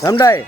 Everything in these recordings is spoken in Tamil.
સમજાય?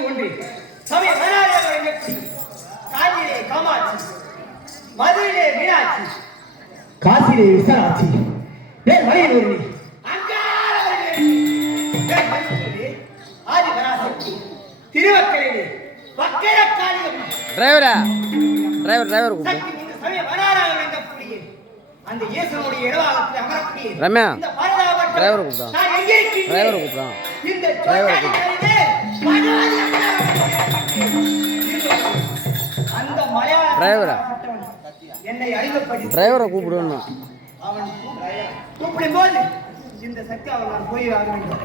சக்தி ஒன்று சமய விளங்கக்கூடிய காஞ்சியிலே காமாட்சி மதுரையிலே மீனாட்சி காசியிலே விசாலாட்சி வேறு மலையில் ஒரு நீ. ஆதி பராசக்தி திருவக்கரையிலே வக்கர காளியம்மா டிரைவரா டிரைவர் டிரைவர் கூப்பிடு. சக்தி இந்த சமய மனாராக விளங்கக்கூடிய அந்த இயேசுனுடைய இடவாகத்தில் அமரக்கூடிய ரம்யா, டிரைவரை கூப்பிட்டான் இந்த டிரைவரை மனோஜ் அந்த மலையாள டிரைவரை. என்னை அறிமுகப்படுத்தி டிரைவரை கூப்பிடுன்னா அவன் கூப்பிடும் போது இந்த சக்தி அவன் நான் போய் ஆக வேண்டும்.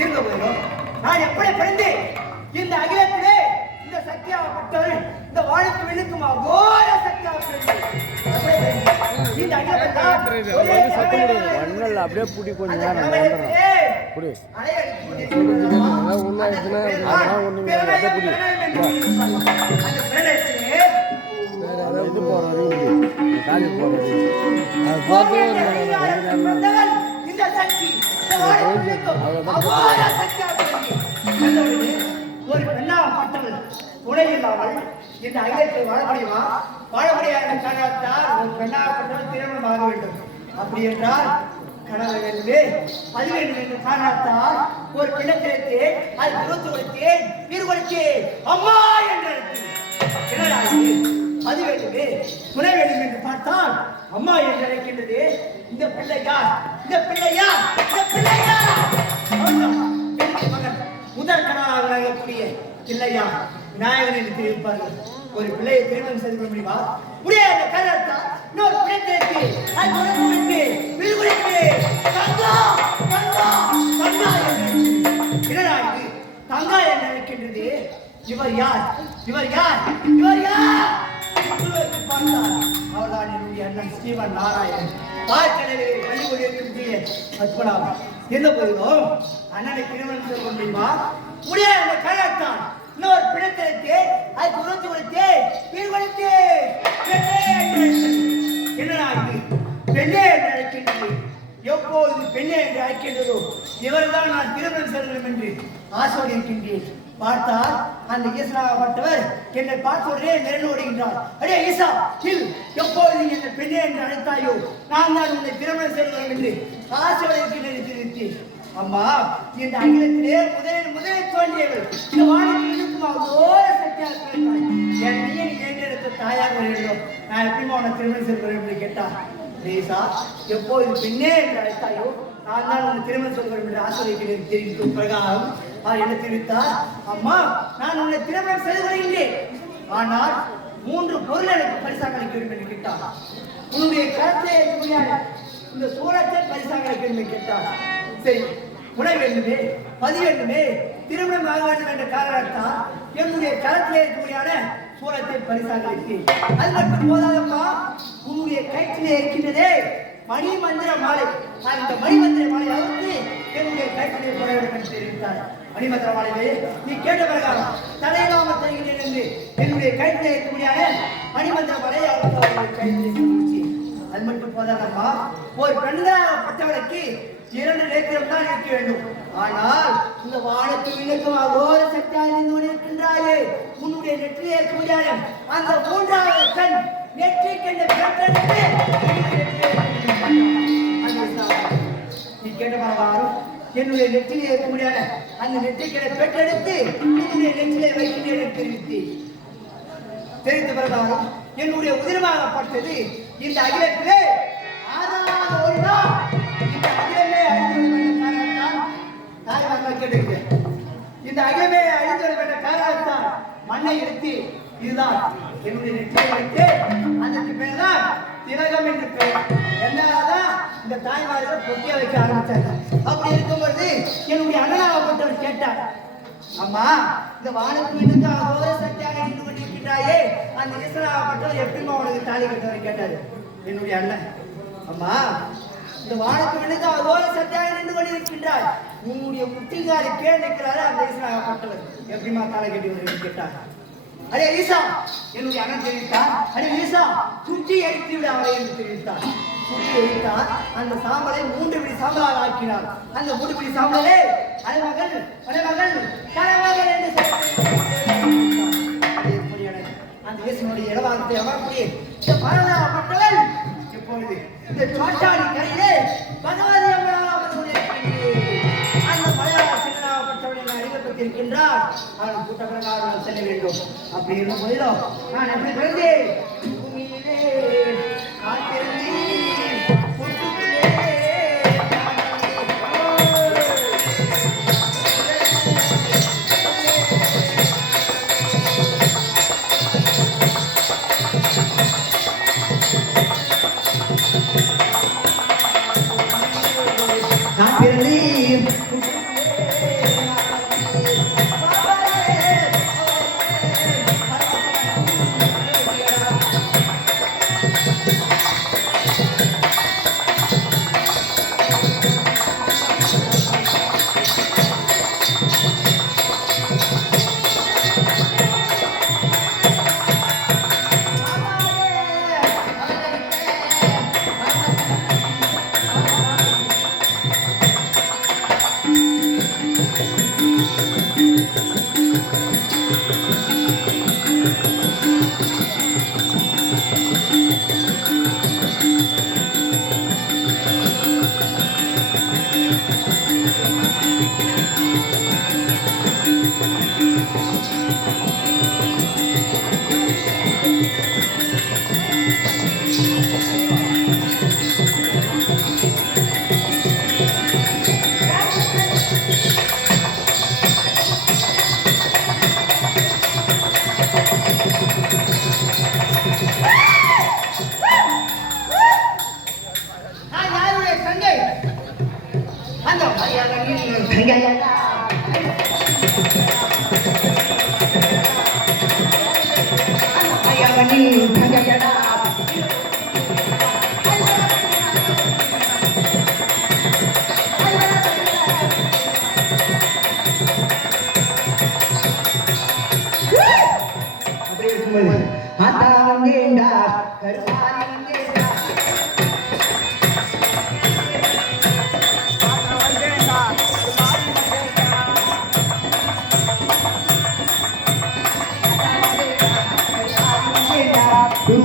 இருந்த போதிலும் நான் எப்படி பிறந்தேன்? இந்த அகிலத்திலே இந்த வாழைக்கு விழுக்குமா சக்தியாக பிறந்தேன். பிறந்தேன்? இந்த அகிலத்தில் ஒரே மண்ணல்ல அப்படியே பூட்டி கொஞ்ச அந்த நேரம் கொண்டிருக்கிறதா? அதான் ஒண்ணு இல்லை. அப்படியே புடி அந்த பிரளயத்திலே வேற இது வரையும் அது ஒரு பெண்ணாகப்பட்டவள் துணை இல்லாமல் இந்த அகிலத்தில் வாழ முடியுமா? வாழ முடியாத. காரணத்தால் ஒரு பெண்ணாகப்பட்டவள் திருமணம் ஆக வேண்டும் அப்படி என்றால் கணவர் வேண்டுமே அது வேண்டும் என்று காரணத்தால் ஒரு கிணத்திற்கு அது விருத்து கொடுத்தேன் வீடு அம்மா என்று அழைத்தேன். அது வேண்டுமே துணை வேண்டும் என்று பார்த்தால் அம்மா என்று அழைக்கின்றது. இந்த பிள்ளை இந்த பிள்ளை இந்த பிள்ளை யார்? அவன்தான் என்னுடைய மகன் முதல் கணவராக விளங்கக்கூடிய பிள்ளையா விநாயகன் என்று தெரிவிப்பார்கள் ஒரு பிள்ளையை திருமணம் செய்து கொள்ள முடியுமா? முடியாத காரணத்தால் தங்கா தங்கா தங்கா இவர் யார்? இவர் யார்? இவர் யார்? அவர்தான் என்னுடைய அண்ணன் ஸ்ரீவன் நாராயணன். பார்க்கடலே பள்ளிக்கூட இருக்கக்கூடிய பத்மநாபன் என்ன போகிறோம்? அண்ணனை திருமணம் செய்து முடியுமா முடியாத அந்த இன்னொரு பிணத்திற்கு அது துரத்து கொடுத்து கொடுத்து என்னடா இது? பெண்ணே என்று அழைக்கின்றது எப்போது பெண்ணே என்று அழைக்கின்றதோ இவர்தான் நான் திருமணம் செல்லும் வேண்டும் என்று ஆசோடி பார்த்தால் அந்த ஈசனாகப்பட்டவர் என்னை பார்த்த உடனே ஓடுகின்றார் அடே ஈசா இல் எப்போது நீ என்னை பெண்ணே என்று அழைத்தாயோ நான் தான் உன்னை திருமணம் செய்ய என்று ஆசோடி தெரிவித்தேன் அம்மா இந்த அகிலத்திலே முதலில் முதலில் தோன்றியவள் இந்த வானத்தில் இருக்கும்? அவ்வளோ சக்தியாக என் என் நீ தாயாக வேண்டும் நான் எப்படிமா உன்னை திருமணம் செய்கிறேன் என்று லேசா எப்போ எப்போது பெண்ணே? என்று அழைத்தாயோ நான் தான் உன்னை திருமணம் சொல்கிறேன் என்று ஆசிரியர் தெரிவிக்கும் பிரகாரம் அவர் என்ன தெரிவித்தார் அம்மா நான் உன்னை திருமணம் செய்து வருகின்றேன் ஆனால் மூன்று பொருள் எனக்கு பரிசாக அளிக்க வேண்டும் என்று கேட்டார் உன்னுடைய கருத்தை ஏற்க முடியாது இந்த சூரத்தை பரிசாக அளிக்க வேண்டும் என்று கேட்டார் சரி உணை வேண்டுமே பதி வேண்டுமே திருமணம் ஆக வேண்டும் என்ற காரணத்தால் என்னுடைய களத்திலே இருக்கக்கூடிய சூரத்தை பரிசாக அது மட்டும் போதாதம்மா உன்னுடைய கைத்திலே இருக்கின்றதே மணி மந்திர மாலை. அந்த மணி மந்திர மாலை அவுத்து என்னுடைய கைத்திலே போட வேண்டும் என்று தெரிவித்தார். மணிமந்திர மாலையிலே நீ கேட்ட பிரகாரம் தடையில்லாமல் தருகிறேன் என்று என்னுடைய கைத்திலே இருக்கக்கூடியான மணிமந்திர மாலை அவுத்து அவருடைய கைத்திலே அது மட்டும் போதாதம்மா ஒரு பெண்களாகப்பட்டவளுக்கு இரண்டு நேற்றம் தான் இருக்க வேண்டும். ஆனால் இந்த வானத்து விளக்கம் அகோர சக்தியாக இருந்து கொண்டிருக்கின்றாயே உன்னுடைய நெற்றியை ஏற்க அந்த மூன்றாவது கண் நெற்றி கண்ட பெற்றெடுத்து நீ கேட்ட பிரகாரம் என்னுடைய நெற்றியை ஏற்க முடியாது அந்த நெற்றிகளை பெற்றெடுத்து என்னுடைய நெற்றிலே வைக்கின்றேன் தெரிவித்து தெரிந்த பிரகாரம் என்னுடைய உதிரமாகப்பட்டது இந்த அகிலத்திலே ஆறாவது ஒளிதான். இந்த தாய்மார்கள் இந்த அகமே அழிந்தது என்ற காரணத்தால் மண்ணை எடுத்து இதுதான் என்னுடைய நெற்றியை வைத்து அதற்கு பேர்தான் திலகம் என்று பெயர். என்னால்தான் இந்த தாய்மார்கள் பொட்டிய வைக்க ஆரம்பித்தாங்க அப்படி இருக்கும்பொழுது என்னுடைய அண்ணனாகப்பட்டவர் கேட்டார் அம்மா இந்த வானத்து மீதுக்கு அகோர சக்தியாக இருந்து கொண்டிருக்கிறாயே அந்த ஈஸ்வராகப்பட்டவர் எப்படிமா உனக்கு தாலி கட்டவர் கேட்டாரு. என்னுடைய அண்ணன் அம்மா இந்த வானத்து விழுந்து அகோர சத்தியாக நின்று கொண்டிருக்கின்றாய். உங்களுடைய முட்டிங்காரி கீழே நிற்கிறாரு அந்த ஈஸ்வராகப்பட்டவர் எப்படிமா தலை கட்டி வருவீங்க கேட்டார் அரே ஈசா என்னுடைய அண்ணன் தெரிவித்தார். அரே ஈசா சுற்றி எரித்து விட அவரை என்று தெரிவித்தார். சுற்றி எரித்தார். அந்த சாம்பலை மூன்று பிடி சாம்பலாக ஆக்கினார். அந்த மூன்று பிடி சாம்பலே அலைமகள் அலைமகள் கலைமகள் என்று சொல்லி அந்த இயேசுனுடைய இடவாதத்தை அமரக்கூடிய பரவாயில்ல பரதாபப்பட்டவள் இப்பொழுது இந்த சோட்டாடி கரையிலே பகவதி அம்மனாக அமர்ந்து கொண்டிருக்கின்றேன். நான் செல்ல வேண்டும். அப்படி இருக்கும் போதிலும் நான் எப்படி பிறந்தேன்? பூமியிலே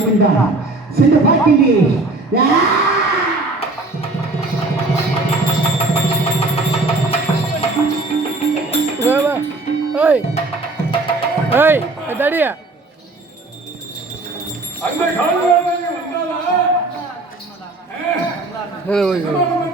Betwinda. Send the back in Yeah. Hey, hey, Adalia. Hello, hello.